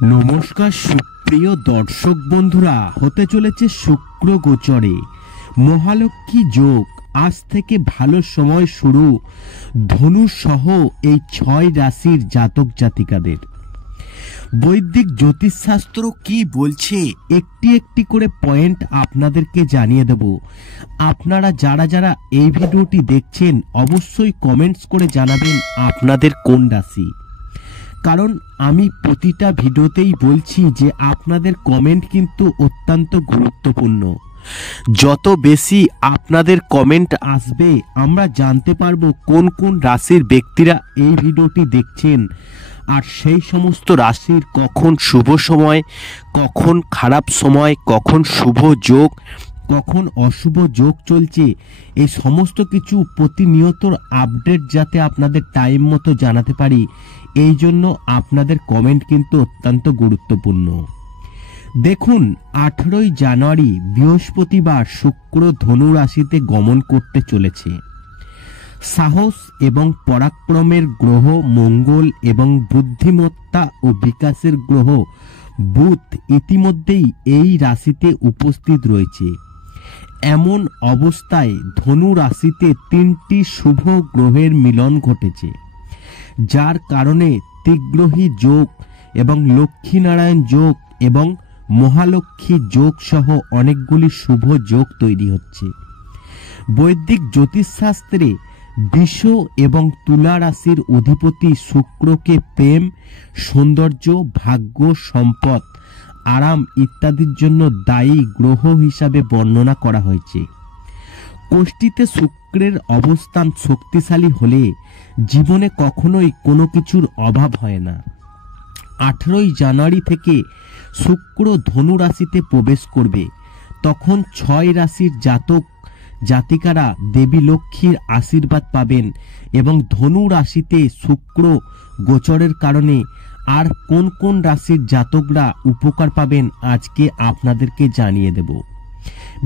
নমস্কার সুপ্রিয় দর্শক বন্ধুরা, হতে চলেছে শুক্র গোচরে মহালক্ষ্মী যোগ। আজ থেকে ভালো সময় শুরু ধনু সহ এই 6 রাশির জাতক জাতিকাদের। বৈদিক জ্যোতিষশাস্ত্র কি বলছে একটি একটি করে পয়েন্ট আপনাদেরকে জানিয়ে দেব। আপনারা যারা যারা এই ভিডিওটি দেখছেন অবশ্যই কমেন্টস করে জানাবেন আপনাদের কোন রাশি, কারণ আমি প্রতিটা ভিডিওতেই বলছি যে আপনাদের কমেন্ট কিন্তু অত্যন্ত গুরুত্বপূর্ণ। যত বেশি আপনাদের কমেন্ট আসবে আমরা জানতে পারবো কোন কোন রাশির ব্যক্তিরা এই ভিডিওটি দেখছেন, আর সেই সমস্ত রাশির কখন শুভ সময়, কখন খারাপ সময়, কখন শুভ যোগ, কখন অশুভ যোগ চলছে, এই সমস্ত কিছু প্রতিনিয়ত আপডেট যাতে আপনাদের টাইম মতো জানাতে পারি, এই জন্য আপনাদের কমেন্ট কিন্তু অত্যন্ত গুরুত্বপূর্ণ। দেখুন, 18ই জানুয়ারি বৃহস্পতিবার শুক্র ধনু রাশিতে গমন করতে চলেছে। সাহস এবং পরাক্রমের গ্রহ মঙ্গল এবং বুদ্ধিমত্তা ও বিকাশের গ্রহ বুধ ইতিমধ্যেই এই রাশিতে উপস্থিত রয়েছে। এমন অবস্থায় ধনু রাশিতে 3টি শুভ গ্রহের মিলন ঘটেছে, যার কারণে ত্রিগ্রহী যোগ এবং লক্ষ্মীনারায়ণ যোগ এবং মহালক্ষ্মী যোগ সহ অনেকগুলি শুভ যোগ তৈরি হচ্ছে। বৈদিক জ্যোতিষশাস্ত্রে বৃষ এবং তুলা রাশির অধিপতি শুক্রকে প্রেম, সৌন্দর্য, ভাগ্য, সম্পদ, আরাম ইত্যাদির জন্য দায়ী গ্রহ হিসাবে বর্ণনা করা হয়েছে। কোষ্ঠীতে শুক্রের অবস্থান শক্তিশালী হলে জীবনে কখনোই কোনো কিছুর অভাব হয় না। 18ই জানুয়ারি থেকে শুক্র ধনু রাশিতে প্রবেশ করবে। তখন 6 রাশির জাতক জাতিকারা দেবী লক্ষ্মীর আশীর্বাদ পাবেন এবং ধনু রাশিতে শুক্র গোচরের কারণে আর কোন কোন রাশির জাতকরা উপকার পাবেন আজকে আপনাদেরকে জানিয়ে দেব।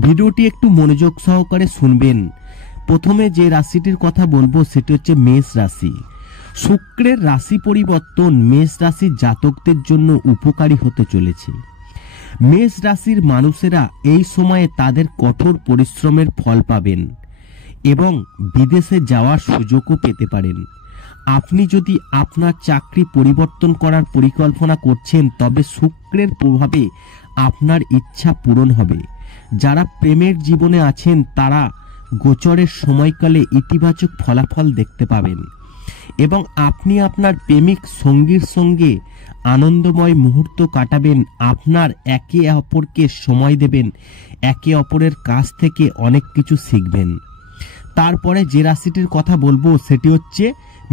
ভিডিওটি একটু মনোযোগ সহকারে শুনবেন। প্রথমে যে রাশিটির কথা বলবো সেটি হচ্ছে মেষ রাশি। শুক্রের রাশি পরিবর্তন মেষ রাশির জাতকদের জন্য উপকারী হতে চলেছে। মেষ রাশির মানুষেরা এই সময়ে তাদের কঠোর পরিশ্রমের ফল পাবেন এবং বিদেশে যাওয়ার সুযোগও পেতে পারেন। আপনি যদি আপনার চাকরি পরিবর্তন করার পরিকল্পনা করছেন তবে শুক্রের প্রভাবে আপনার ইচ্ছা পূরণ হবে। যারা প্রেমের জীবনে আছেন তারা গোচরের সময়কালে ইতিবাচক ফলাফল দেখতে পাবেন এবং আপনি আপনার প্রেমিক সঙ্গীর সঙ্গে আনন্দময় মুহূর্ত কাটাবেন। আপনার একে অপরকে সময় দেবেন, একে অপরের কাছ থেকে অনেক কিছু শিখবেন। তারপরে যে রাশিটির কথা বলবো সেটি হচ্ছে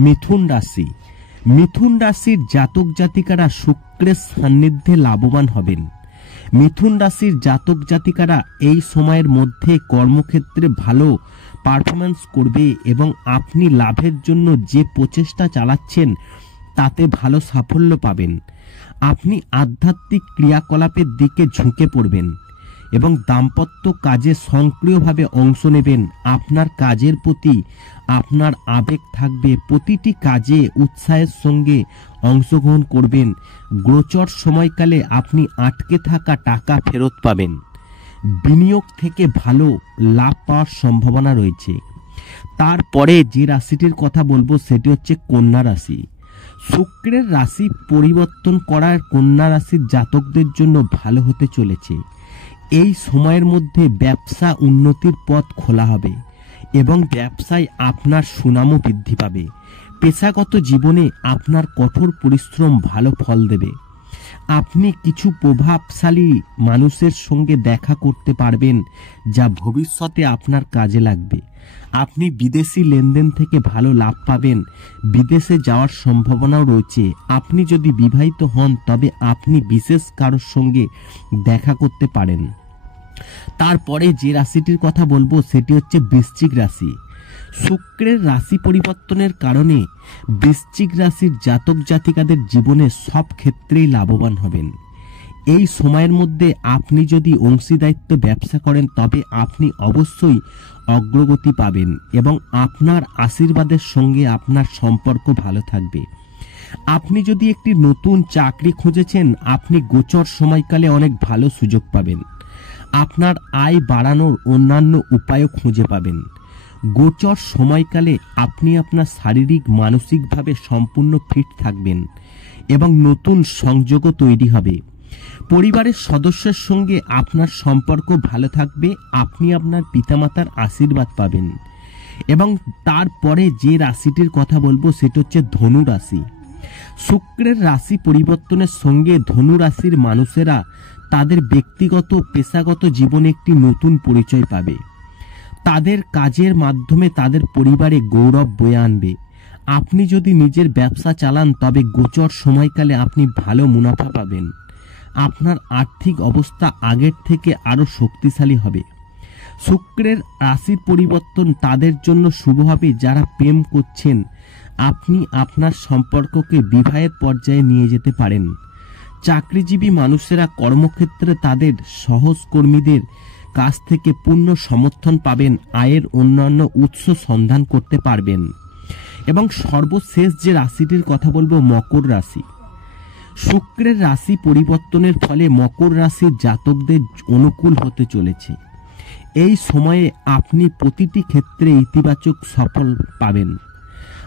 মিথুন রাশি। মিথুন রাশির জাতক জাতিকারা শুক্রের সান্নিধ্যে লাভবান হবেন। মিথুন রাশির জাতক জাতিকারা এই সময়ের মধ্যে কর্মক্ষেত্রে ভালো পারফরমেন্স করবে এবং আপনি লাভের জন্য যে প্রচেষ্টা চালাচ্ছেন তাতে ভালো সাফল্য পাবেন। আপনি আধ্যাত্মিক ক্রিয়াকলাপের দিকে ঝুঁকে পড়বেন এবং দাম্পত্য কাজে সক্রিয়ভাবে অংশ নেবেন। আপনার কাজের প্রতি আপনার আবেগ থাকবে, প্রতিটি কাজে উৎসাহের সঙ্গে অংশগ্রহণ করবেন। গোচর সময়কালে আপনি আটকে থাকা টাকা ফেরত পাবেন। বিনিয়োগ থেকে ভালো লাভ পাওয়ার সম্ভাবনা রয়েছে। তারপরে যে রাশিটির কথা বলবো সেটি হচ্ছে কন্যা রাশি। শুক্রের রাশি পরিবর্তন করার কন্যা রাশির জাতকদের জন্য ভালো হতে চলেছে। এই সময়ের মধ্যে ব্যবসা উন্নতির পথ খোলা হবে এবং ব্যবসায় আপনার সুনামও বৃদ্ধি পাবে। পেশাগত জীবনে আপনার কঠোর পরিশ্রম ভালো ফল দেবে। আপনি কিছু প্রভাবশালী মানুষের সঙ্গে দেখা করতে পারবেন যা ভবিষ্যতে আপনার কাজে লাগবে। আপনি বিদেশি লেনদেন থেকে ভালো লাভ পাবেন। বিদেশে যাওয়ার সম্ভাবনাও রয়েছে। আপনি যদি বিবাহিত হন তবে আপনি বিশেষ কারোর সঙ্গে দেখা করতে পারেন। তারপরে যে রাশিটির কথা বলবো সেটি হচ্ছে বৃশ্চিক রাশি। শুক্রের রাশি পরিবর্তনের কারণে বৃশ্চিক রাশির জাতক জাতিকাদের জীবনে সব ক্ষেত্রেই লাভবান হবেন। এই সময়ের মধ্যে আপনি যদি অংশীদারিত্ব ব্যবসা করেন তবে আপনি অবশ্যই অগ্রগতি পাবেন এবং আপনার আশীর্বাদের সঙ্গে আপনার সম্পর্ক ভালো থাকবে। আপনি যদি একটি নতুন চাকরি খুঁজেছেন, আপনি গোচর সময়কালে অনেক ভালো সুযোগ পাবেন। আপনার আয় বাড়ানোর অন্যান্য উপায়ও খুঁজে পাবেন। গোচর সময়কালে আপনি আপনার শারীরিক মানসিকভাবে সম্পূর্ণ ফিট থাকবেন এবং নতুন সংযোগও তৈরি হবে। পরিবারের সদস্যের সঙ্গে আপনার সম্পর্ক ভালো থাকবে। আপনি আপনার পিতামাতার আশীর্বাদ পাবেন। এবং তারপরে যে রাশিটির কথা বলবো সেটা হচ্ছে ধনু রাশি। শুক্রের রাশি পরিবর্তনের সঙ্গে ধনু রাশির মানুষেরা তাদের ব্যক্তিগত পেশাগত জীবনে একটি নতুন পরিচয় পাবে। তাদের কাজের মাধ্যমে তাদের পরিবারে গৌরব বয়ে আনবে। আপনি যদি নিজের ব্যবসা চালান তবে গোচর সময়কালে আপনি ভালো মুনাফা পাবেন। আপনার আর্থিক অবস্থা আগের থেকে আরও শক্তিশালী হবে। শুক্রের রাশির পরিবর্তন তাদের জন্য শুভ হবে যারা প্রেম করছেন। আপনি আপনার সম্পর্ককে বিবাহের পর্যায়ে নিয়ে যেতে পারেন। চাকরিজীবী মানুষেরা কর্মক্ষেত্রে তাদের সহকর্মীদের কাছ থেকে পূর্ণ সমর্থন পাবেন। আয়ের অন্যান্য উৎস সন্ধান করতে পারবেন। এবং সর্বশেষ যে রাশিটির কথা বলবো মকর রাশি। শুক্রের রাশি পরিবর্তনের ফলে মকর রাশির জাতকদের অনুকূল হতে চলেছে। এই সময়ে আপনি প্রতিটি ক্ষেত্রে ইতিবাচক সফল পাবেন।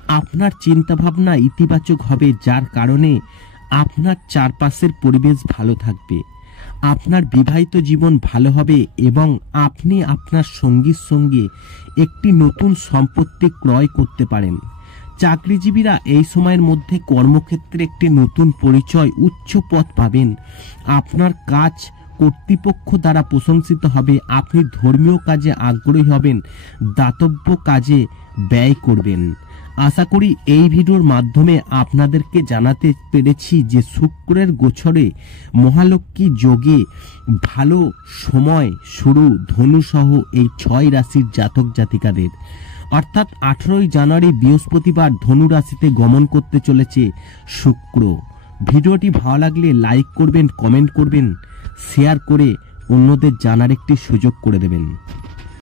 আপনার চিন্তাভাবনা ইতিবাচক হবে, যার কারণে আপনার চারপাশের পরিবেশ ভালো থাকবে। আপনার বিবাহিত জীবন ভালো হবে এবং আপনি আপনার সঙ্গীর সঙ্গে একটি নতুন সম্পত্তি ক্রয় করতে পারেন। চাকরিজীবীরা এই সময়ের মধ্যে কর্মক্ষেত্রে একটি নতুন পরিচয়, উচ্চ পদ পাবেন। আপনার কাজ কর্তৃপক্ষ দ্বারা প্রশংসিত হবে। আপনি ধর্মীয় কাজে আগ্রহী হবেন, দাতব্য কাজে ব্যয় করবেন। আশা করি এই ভিডিওর মাধ্যমে আপনাদেরকে জানাতে পেরেছি যে শুক্রের গোচরে মহালক্ষ্মী যোগে ভালো সময় শুরু ধনুসহ এই 6 রাশির জাতক জাতিকাদের। অর্থাৎ 18ই জানুয়ারি বৃহস্পতিবার ধনু রাশিতে গমন করতে চলেছে শুক্র। ভিডিওটি ভালো লাগলে লাইক করবেন, কমেন্ট করবেন, শেয়ার করে অন্যদের জানার একটি সুযোগ করে দেবেন।